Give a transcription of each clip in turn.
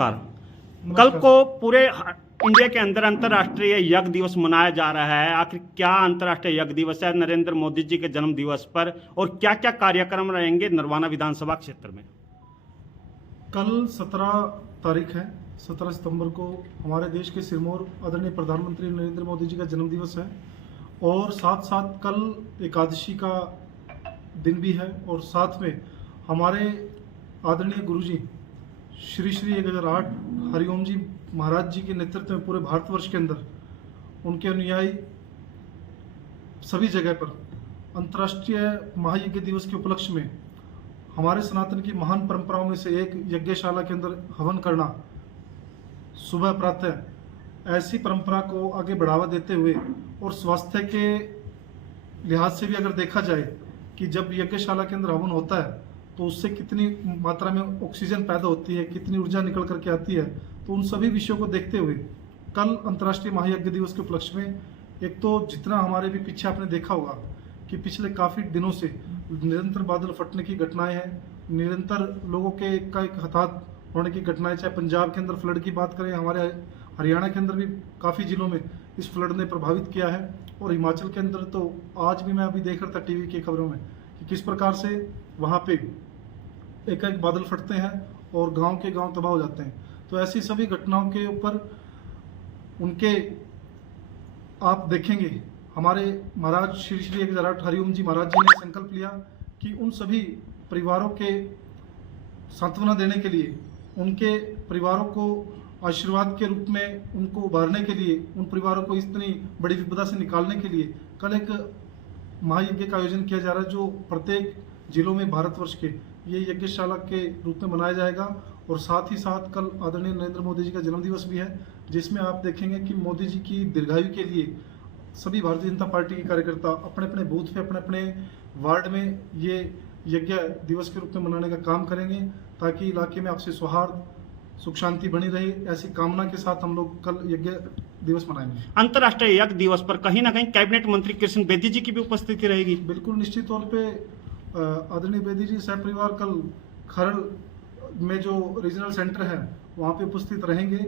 नमस्कार। कल को पूरे इंडिया के अंदर अंतर्राष्ट्रीय यज्ञ दिवस मनाया जा रहा है। आखिर क्या अंतर्राष्ट्रीय यज्ञ दिवस है नरेंद्र मोदी जी के जन्म दिवस पर, और क्या क्या कार्यक्रम रहेंगे नरवाना विधानसभा क्षेत्र में? कल 17 तारीख है, 17 सितंबर को हमारे देश के सिरमौर आदरणीय प्रधानमंत्री नरेंद्र मोदी जी का जन्म दिवस है और साथ साथ कल एकादशी का दिन भी है। और साथ में हमारे आदरणीय गुरुजी श्री श्री 1008 हरिओम जी महाराज जी के नेतृत्व में पूरे भारतवर्ष के अंदर उनके अनुयायी सभी जगह पर अंतर्राष्ट्रीय महायज्ञ दिवस के उपलक्ष्य में हमारे सनातन की महान परंपराओं में से एक यज्ञशाला के अंदर हवन करना सुबह प्रातः, ऐसी परंपरा को आगे बढ़ावा देते हुए और स्वास्थ्य के लिहाज से भी अगर देखा जाए कि जब यज्ञशाला के अंदर हवन होता है तो उससे कितनी मात्रा में ऑक्सीजन पैदा होती है, कितनी ऊर्जा निकल करके आती है, तो उन सभी विषयों को देखते हुए कल अंतर्राष्ट्रीय महायज्ञ दिवस के उपलक्ष्य में एक तो जितना हमारे भी पीछे आपने देखा होगा कि पिछले काफ़ी दिनों से निरंतर बादल फटने की घटनाएं हैं, निरंतर लोगों के एक हताहत होने की घटनाएं, चाहे पंजाब के अंदर फ्लड की बात करें, हमारे हरियाणा के अंदर भी काफ़ी जिलों में इस फ्लड ने प्रभावित किया है, और हिमाचल के अंदर तो आज भी मैं अभी देख रहा था टीवी की खबरों में कि किस प्रकार से वहाँ पे एक एक बादल फटते हैं और गांव के गांव तबाह हो जाते हैं। तो ऐसी सभी घटनाओं के ऊपर उनके आप देखेंगे हमारे महाराज श्री श्री 1008 हरिओम जी महाराज जी ने संकल्प लिया कि उन सभी परिवारों के सांत्वना देने के लिए, उनके परिवारों को आशीर्वाद के रूप में उनको उभारने के लिए, उन परिवारों को इतनी बड़ी विपदा से निकालने के लिए कल एक महायज्ञ का आयोजन किया जा रहा है, जो प्रत्येक जिलों में भारतवर्ष के ये यज्ञशाला के रूप में मनाया जाएगा। और साथ ही साथ कल आदरणीय नरेंद्र मोदी जी का जन्मदिवस भी है, जिसमें आप देखेंगे कि मोदी जी की दीर्घायु के लिए सभी भारतीय जनता पार्टी के कार्यकर्ता अपने अपने बूथ पे, अपने अपने वार्ड में ये यज्ञ दिवस के रूप में मनाने का काम करेंगे, ताकि इलाके में आपसी सौहार्द सुख शांति बनी रहे। ऐसी कामना के साथ हम लोग कल यज्ञ दिवस मनाएंगे। अंतर्राष्ट्रीय यज्ञ दिवस पर कहीं ना कहीं कैबिनेट मंत्री कृष्ण बेदी जी की भी उपस्थिति रहेगी। बिल्कुल निश्चित तौर पे आदरणीय बेदी जी सह परिवार कल खरल में जो रीजनल सेंटर है वहाँ पे उपस्थित रहेंगे,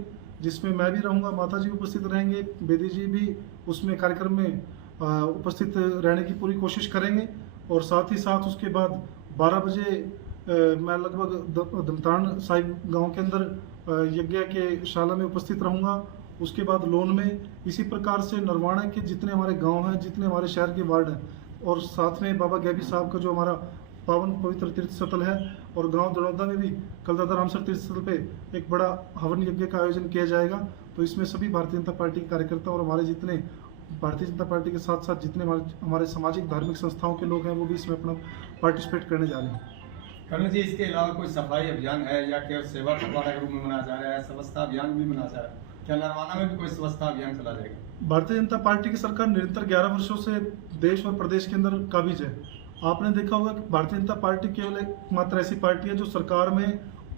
जिसमें मैं भी रहूँगा, माता जी उपस्थित रहेंगे, बेदी जी भी उसमें कार्यक्रम में उपस्थित रहने की पूरी कोशिश करेंगे। और साथ ही साथ उसके बाद 12 बजे मैं लगभग दमतान साहिब गांव के अंदर यज्ञ के शाला में उपस्थित रहूंगा। उसके बाद लोन में, इसी प्रकार से नरवाना के जितने हमारे गांव हैं, जितने हमारे शहर के वार्ड हैं, और साथ में बाबा गैबी साहब का जो हमारा पावन पवित्र तीर्थ स्थल है, और गांव दड़ौदा में भी कल दादा रामसर तीर्थ स्थल पे एक बड़ा हवन यज्ञ का आयोजन किया जाएगा। तो इसमें सभी भारतीय जनता पार्टी के कार्यकर्ता और हमारे जितने भारतीय जनता पार्टी के साथ साथ जितने हमारे सामाजिक धार्मिक संस्थाओं के लोग हैं वो भी इसमें अपना पार्टिसिपेट करने जा रहे हैं। कर्ण जी, इसके अलावा कोई सफाई अभियान है या केवल सेवा पखवाड़ा के रूप में मनाया जा रहा है, स्वच्छता अभियान भी मनाया जा रहा है? क्या नरवाना में भी कोई स्वच्छता अभियान चला जाएगा? भारतीय जनता पार्टी की सरकार निरंतर 11 वर्षों से देश और प्रदेश के अंदर काबिज है। आपने देखा होगा कि भारतीय जनता पार्टी केवल एकमात्र ऐसी पार्टी है जो सरकार में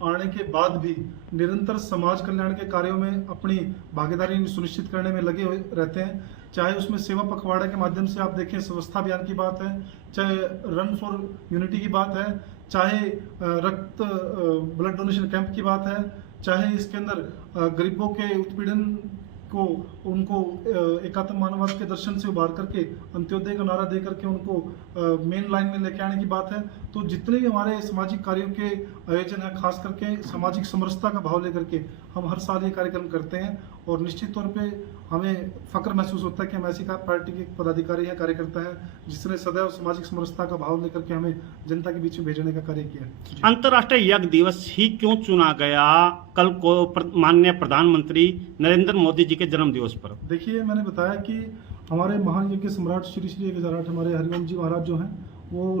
आने के बाद भी निरंतर समाज कल्याण के कार्यों में अपनी भागीदारी सुनिश्चित करने में लगे हुए रहते हैं। चाहे उसमें सेवा पखवाड़ा के माध्यम से आप देखें स्वच्छता अभियान की बात है, चाहे रन फॉर यूनिटी की बात है, चाहे रक्त ब्लड डोनेशन कैंप की बात है, चाहे इसके अंदर गरीबों के उत्पीड़न को उनको एकात्म मानववाद के दर्शन से उभार करके अंत्योदय का नारा दे करके उनको मेन लाइन में लेके आने की बात है। तो जितने भी हमारे सामाजिक कार्यों के आयोजन है, खास करके सामाजिक समरसता का भाव लेकर के हम हर साल ये कार्यक्रम करते हैं, और निश्चित तौर पे हमें फक्र महसूस होता है कि हम ऐसी पार्टी के पदाधिकारी हैं, कार्यकर्ता हैं, जिसने सदैव सामाजिक समरसता का भाव लेकर के हमें जनता के बीच में भेजने का कार्य किया। अंतर्राष्ट्रीय यज्ञ दिवस ही क्यों चुना गया कल को माननीय प्रधानमंत्री नरेंद्र मोदी जी के जन्म दिवस पर? देखिए, मैंने बताया कि हमारे महान यज्ञ सम्राट श्री श्री 1008 हमारे हरिओम जी महाराज जो हैं वो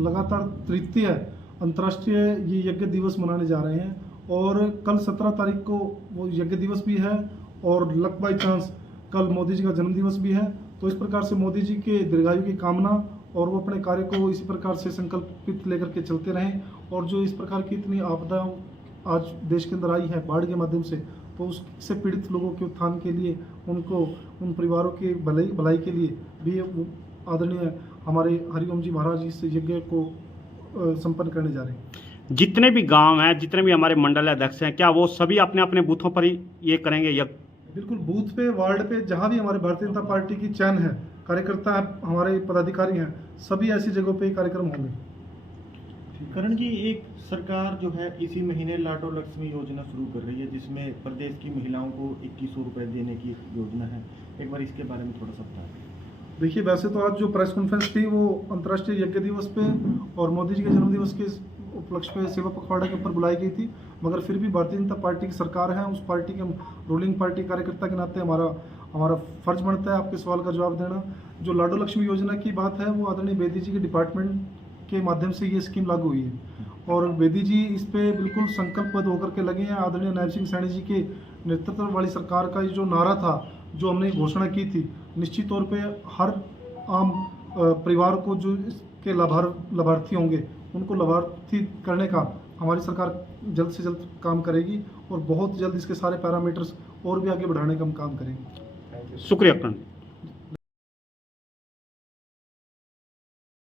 लगातार तृतीय अंतर्राष्ट्रीय ये यज्ञ दिवस मनाने जा रहे हैं, और कल 17 तारीख को वो यज्ञ दिवस भी है, और लक बाई चांस कल मोदी जी का जन्म दिवस भी है। तो इस प्रकार से मोदी जी के दीर्घायु की कामना, और वो अपने कार्य को इसी प्रकार से संकल्पित लेकर के चलते रहें, और जो इस प्रकार की इतनी आपदा आज देश के अंदर आई है बाढ़ के माध्यम से, तो उससे पीड़ित लोगों के उत्थान के लिए, उनको उन परिवारों की भलाई के लिए भी आदरणीय हमारे हरिओम जी महाराज इस यज्ञ को संपन्न करने जा रहे हैं। जितने भी गांव हैं, जितने भी हमारे मंडल अध्यक्ष हैं, क्या वो सभी अपने अपने बूथों पर ही ये करेंगे यज्ञ? बिल्कुल, बूथ पे, वार्ड पे, जहाँ भी हमारे भारतीय जनता पार्टी की चयन है, कार्यकर्ता है, हमारे पदाधिकारी हैं, सभी ऐसी जगहों पे ही कार्यक्रम होंगे। करण जी, एक सरकार जो है इसी महीने लाडो लक्ष्मी योजना शुरू कर रही है, जिसमें प्रदेश की महिलाओं को 2100 रुपये देने की योजना है। एक बार इसके बारे में थोड़ा सा बताएं। देखिए, वैसे तो आज जो प्रेस कॉन्फ्रेंस थी वो अंतर्राष्ट्रीय यज्ञ दिवस पे और मोदी जी के जन्मदिवस के उपलक्ष्य पे सेवा पखवाड़ा के ऊपर बुलाई गई थी, मगर फिर भी भारतीय जनता पार्टी की सरकार है, उस पार्टी के रूलिंग पार्टी कार्यकर्ता के नाते हमारा फर्ज बनता है आपके सवाल का जवाब देना। जो लाडो लक्ष्मी योजना की बात है, वो आदरणीय बेदी जी के डिपार्टमेंट के माध्यम से ये स्कीम लागू हुई है और बेदी जी इस पे बिल्कुल संकल्पबद्ध होकर के लगे हैं। आदरणीय नायब सिंह सैनी जी के नेतृत्व वाली सरकार का ये जो नारा था, जो हमने घोषणा की थी, निश्चित तौर पे हर आम परिवार को जो इसके लाभार्थी होंगे उनको लाभार्थी करने का हमारी सरकार जल्द से जल्द काम करेगी और बहुत जल्द इसके सारे पैरामीटर्स और भी आगे बढ़ाने का हम काम करेंगे। शुक्रिया करण।